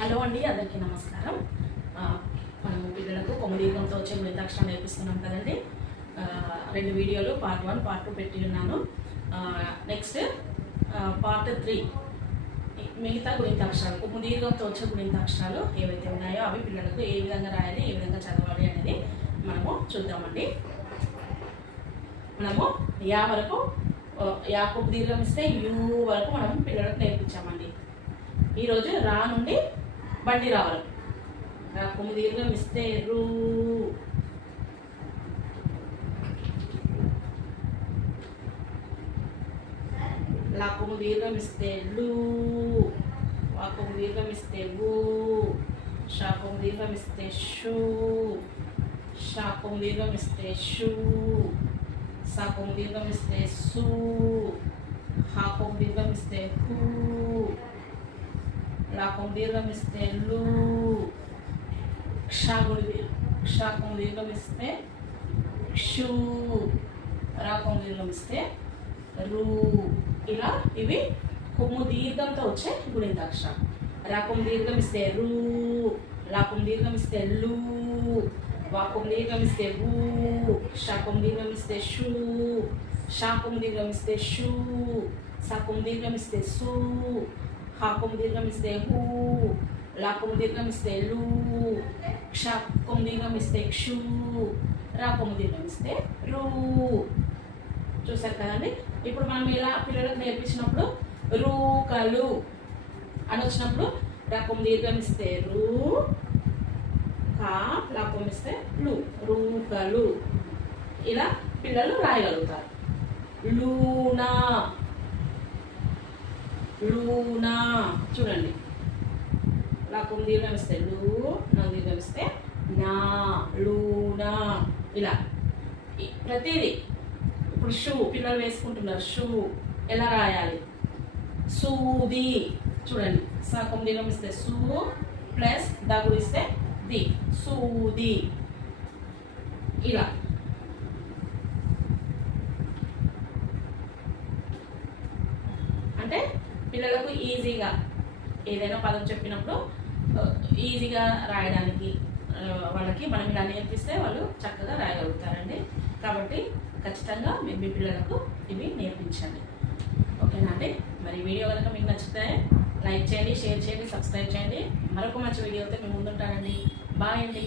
Hello అండి, అందరికీ నమస్కారం. మనం పిల్లలకు కొమ్మదీర్ఘంతో వచ్చే మృతాక్షరం నేర్పిస్తున్నాం కదండి. 2 వీడియోలు పార్ట్ 1 పార్ట్ 2 పెట్టి ఉన్నాను. నెక్స్ట్ పార్ట్ 3 మిగతా గుణితాక్షరాలు, కొమ్మదీర్ఘంతో వచ్చే గుణితాక్షరాలు ఏవైతే ఉన్నాయో అవి పిల్లలకు ఏ విధంగా రాయాలి, ఏ విధంగా చదవాలి అనేది మనము చూద్దామండి. మనము యా వరకు యా కొమ్మదీర్ఘం ఇస్తే యూ వరకు మనం పిల్లలకు నేర్పించామండి. ఈరోజు రా నుండి బండి రావాలి. రా కొమ్మదీర్ఘం ఇస్తే రూ, లా కొమ్మదీర్ఘం ఇస్తే లూ, వా కొమ్మదీర్ఘం ఇస్తే ఊ, షా కొమ్మదీర్ఘం ఇస్తే షూ, షా కొమ్మదీర్ఘం ఇస్తే షూ, సా కొమ్మదీర్ఘం ఇస్తే సూ, హా కొమ్మదీర్ఘం ఇస్తే హూ, లా కొమ్మదీర్ఘం ఇస్తే లూ, క్షా కొమ్మదీర్ఘం ఇస్తే క్షూ, రా కొమ్మదీర్ఘం ఇస్తే రూ. ఇలా ఇవి కొమ్మదీర్ఘంతో వచ్చే గుణితాక్షరాలు. రా కొమ్మదీర్ఘం ఇస్తే రూ, లా కొమ్మదీర్ఘం ఇస్తే లూ, వా కొమ్మదీర్ఘం ఇస్తే ఊ, షా కొమ్మదీర్ఘం ఇస్తే షూ, షా కొమ్మదీర్ఘం ఇస్తే షూ, సా కొమ్మదీర్ఘం ఇస్తే సూ, హా కొమ్మదీర్ఘం ఇస్తే హూ, లా కొమ్మదీర్ఘం ఇస్తే లూ, క్ష కొమ్మదీర్ఘం ఇస్తే క్షూ, రా కొమ్మదీర్ఘం ఇస్తే రూ. చూసారు కదండి. ఇప్పుడు మనం ఇలా పిల్లలకు నేర్పించినప్పుడు రూకలు అని వచ్చినప్పుడు రా కొమ్మదీర్ఘం ఇస్తే రూ, కా లా కొమ్మ ఇస్తే లు, రూకలు. ఇలా పిల్లలు రాయగలుగుతారు. లూనా, లూనా చూడండి. లా కొమ్మదీర్ఘం ఇస్తే లూ, నా దీర్ఘం ఇస్తే నా, లూనా. ఇలా ప్రతిదీ. ఇప్పుడు షూ పిల్లలు వేసుకుంటున్నారు. షూ ఎలా రాయాలి? సూది చూడండి. సా కొమ్మదీర్ఘం ఇస్తే సూ ప్లస్ దగ్గు ఇస్తే ది, సూది. ఇలా అంటే పిల్లలకు ఈజీగా ఏదైనా పదం చెప్పినప్పుడు ఈజీగా రాయడానికి వాళ్ళకి మనం ఇలా నేర్పిస్తే వాళ్ళు చక్కగా రాయగలుగుతారండి. కాబట్టి ఖచ్చితంగా మీరు మీ పిల్లలకు ఇవి నేర్పించండి. ఓకేనా అండి? మరి వీడియో కనుక మీకు నచ్చితే లైక్ చేయండి, షేర్ చేయండి, సబ్స్క్రైబ్ చేయండి. మరొక మంచి వీడియోతో మేము ముందుంటానండి. బాయ్ అండి.